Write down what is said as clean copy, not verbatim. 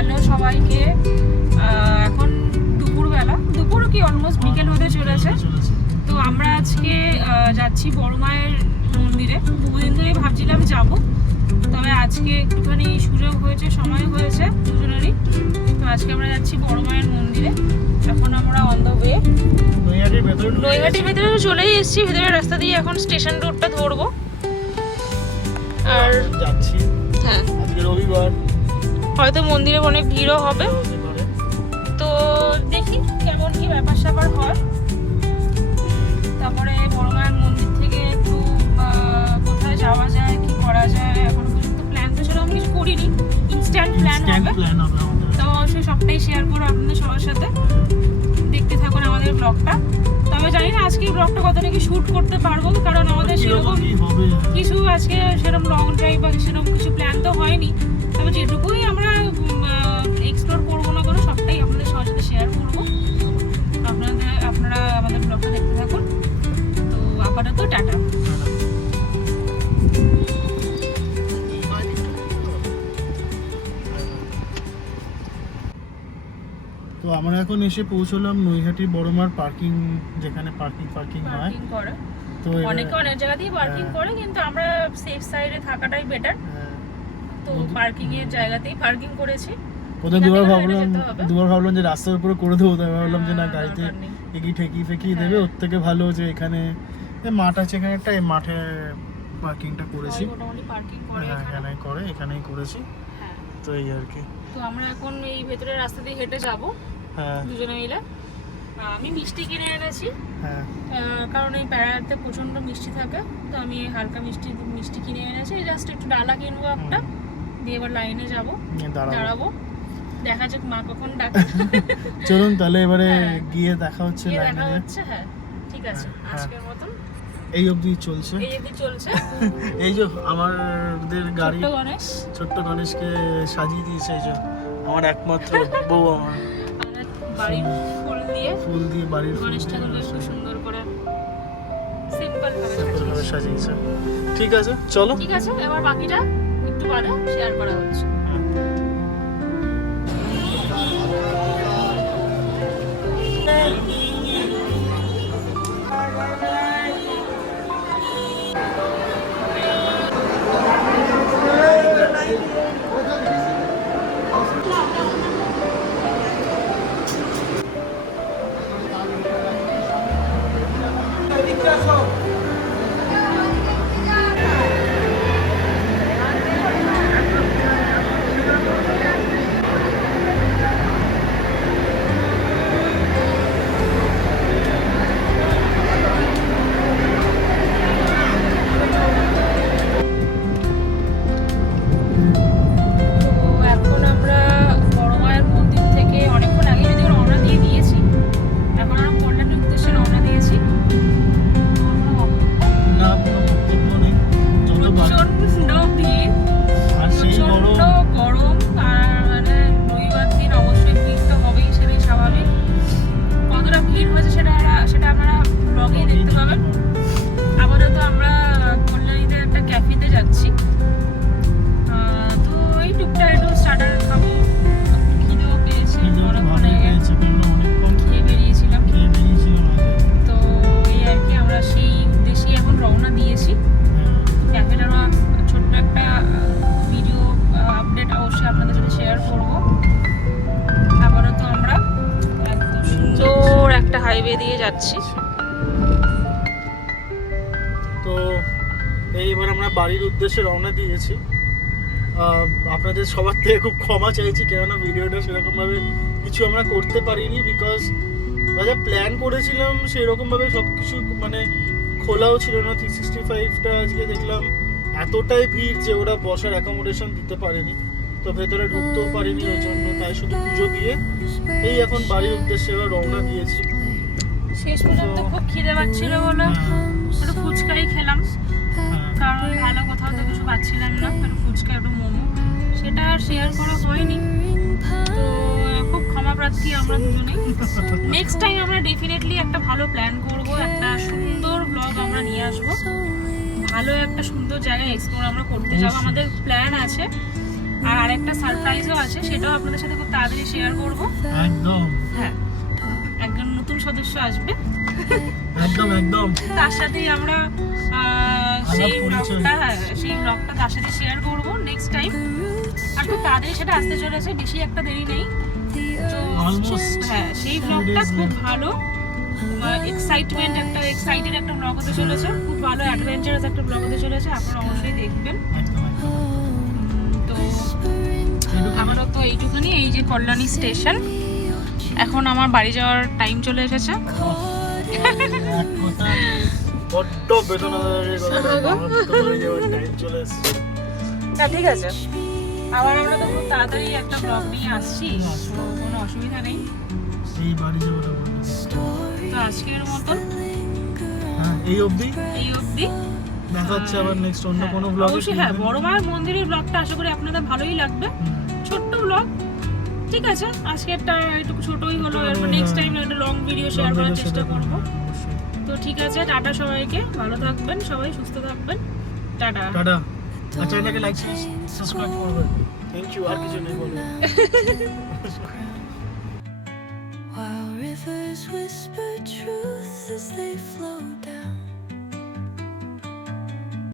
Hello সবাইকে। এখন দুপুরবেলা, দুপুর কি অলমোস্ট বিকেল হতে চলেছে। তো আমরা আজকে যাচ্ছি বড় মায়ের মন্দিরে। দুদিন ধরেই ভাবছিলাম যাব, তবে আজকে একটুখানি সুযোগ হয়েছে, সময় হয়েছে দুজনেরই। তো আজকে আমরা যাচ্ছি বড় মায়ের মন্দিরে। এখন আমরা অন দ্য ওয়ে নৈহাটির ভেতরে চলেই এসেছি। ভেতরের রাস্তা দিয়ে এখন স্টেশন রোডটা ধরবো আর যাচ্ছি। হ্যাঁ, আজকে রবিবার, হয়তো মন্দিরে অনেক ভিড়ও হবে। তো দেখি কেমন কি ব্যাপার স্যাপার হয়। তারপরে বড় মায়ের মন্দির থেকে একটু কোথায় যাওয়া যায়, কি করা যায়, এখনো পর্যন্ত প্ল্যান তো সেরকম কিছু করিনি। ইনস্ট্যান্ট প্ল্যান হবে, তো অবশ্যই সবটাই শেয়ার করো আপনাদের সবার সাথে। দেখতে থাকুন আমাদের ব্লগটা। তবে জানি না আজকে ব্লগটা কতটা কি শ্যুট করতে পারবো, কারণ আমাদের সেরকম কিছু আজকে সেরকম লং ড্রাইভ বা সেরকম কিছু প্ল্যান তো হয়নি। তবে যেটুকুই আমরা এক্সপ্লোর করবো না কোনো, সবটাই আপনাদের সবার সাথে শেয়ার করবো। আপনারা আমাদের ব্লগটা দেখতে থাকুন। তো আপাতত টাটা। তো আমরা এখন এসে পৌঁছলাম নৈহাটি বড়মার পার্কিং, যেখানে পার্কিং হয়। করে তো অনেকে অনেক জায়গা দিয়ে পার্কিং করে, কিন্তু আমরা সেফ সাইডে থাকাটাই বেটার। তো পার্কিং এর জায়গাতেই পার্কিং করেছি। প্রথমে দুবার ভাবলাম যে রাস্তার উপরে করে দেবো, তাই ভাবলাম যে না, গাড়িতে ঠেকি দেবে, ওর থেকে ভালো যে এখানে মাঠ আছে, এখানে একটা মাঠে পার্কিংটা করেছি। এখানেই করেছি। তো এই আর কি। তো আমরা এখন এই ভেতরের রাস্তা দিয়ে হেঁটে যাব দুজনে মিলে। আমি মিষ্টি কিনে এনেছি, কারণ এই প্যারাতে প্রচন্ড মিষ্টি থাকে। তো আমি হালকা মিষ্টি কিনে এনেছি। জাস্ট একটু ডালা কিনবো একটা, দিয়ে এবার লাইনে যাবো, দাঁড়াবো, দেখা যাক মা কখন ডাকে। চলুন তাহলে এবারে গিয়ে দেখা হচ্ছে। হ্যাঁ ঠিক আছে, আজকের মতন এই অবধি চলছে। এই যে আমাদের গাড়ি ছোট্ট গণেশকে সাজিয়ে দিয়েছে, এই যে আমার একমাত্র বউ। আমার বাড়ির ফুল দিয়ে বাড়ির গণেশটাকে একটু সুন্দর করে সিম্পল ভাবে সাজিয়েছে। ঠিক আছে, চলো। ঠিক আছে, এবার বাকিটা একটু বাদে শেয়ার করা হচ্ছে। হাইওয়ে দিয়ে যাচ্ছি। তো এইবার আমরা বাড়ির উদ্দেশ্যে রওনা দিয়েছি। আপনাদের সবার থেকে খুব ক্ষমা চাইছি, কেননা ভিডিওটা সেরকমভাবে কিছু আমরা করতে পারিনি, বিকজ যা প্ল্যান করেছিলাম সেরকমভাবে সব কিছু মানে খোলাও ছিল না। 365টা আজকে দেখলাম এতটাই ভিড় যে ওরা বসার অ্যাকোমোডেশন দিতে পারেনি, তো ভেতরে ঢুকতেও পারিনি। ওই জন্য তাই শুধু পুজো দিয়ে এই এখন বাড়ির উদ্দেশ্যে এবার রওনা দিয়েছি। শেষ পর্যন্ত খুব খিদে পাচ্ছিল বলে একটু ফুচকাই খেলাম, কারণ ভালো কোথাও তো কিছু পাচ্ছিলাম না। একটু ফুচকা, একটু মোমো, সেটা আর শেয়ার করা হয়নি। তো খুব ক্ষমা প্রার্থী আমরা দুজনেই। নেক্সট টাইম আমরা ডেফিনেটলি একটা ভালো প্ল্যান করব, একটা সুন্দর ব্লগ আমরা নিয়ে আসবো, ভালো একটা সুন্দর জায়গায় এক্সপ্লোর আমরা করতে যাবো। আমাদের প্ল্যান আছে, আর আরেকটা সারপ্রাইজও আছে, সেটাও আপনাদের সাথে খুব তাড়াতাড়ি শেয়ার করব। একদম হ্যাঁ, একজন নতুন সদস্য আসবে, একদম একদম তার সাথেই আমরা সেই ব্লগটা তার সাথে শেয়ার করব নেক্সট টাইম। আর খুব তাড়াতাড়ি সেটা আসতে চলেছে, বেশি একটা দেরি নেই। তো অলমোস্ট হ্যাঁ, সেই ব্লগটা খুব ভালো, এক্সাইটেড একটা ব্লগ হতে চলেছে, খুব ভালো অ্যাডভেঞ্চারাস একটা ব্লগ হতে চলেছে, আপনারা অবশ্যই দেখবেন। তো আমারও তো এইটুখানি, এই যে কল্যাণী স্টেশন, এখন আমার বাড়ি যাওয়ার টাইম চলে এসেছে। বড্ড বেদনাদায়ক কথা, আমার তো বাড়ি যাওয়ার টাইম চলে এসেছে। হ্যাঁ, ঠিক আছে, আবার আমরা তো খুব তাড়াতাড়ি একটা ব্লগ নিয়ে আসছি, তো কোনো অসুবিধা নেই। এই বাড়ি যাওয়াটা তো আজকের মতন এই অবধি, দেখা হচ্ছে আবার নেক্সট অন্য কোনো ব্লগে। অবশ্যই হ্যাঁ, বড় মায়ের মন্দিরের ব্লগটা আশা করি আপনাদের ভালোই লাগবে, ছোট্ট ব্লগ, ঠিক আছে। আজকেরটা একটু ছোটই হলো, এরপর নেক্সট টাইম একটা লং ভিডিও শেয়ার করার চেষ্টা করব। তো ঠিক আছে, টাটা সবাইকে, ভালো থাকবেন সবাই, সুস্থ থাকবেন, টাটা টাটা। আচ্ছা, এটাকে লাইক সাবস্ক্রাইব করবেন। থ্যাংক ইউ, আর কিছু নেই বলবো। While rivers whisper truth as they flow down.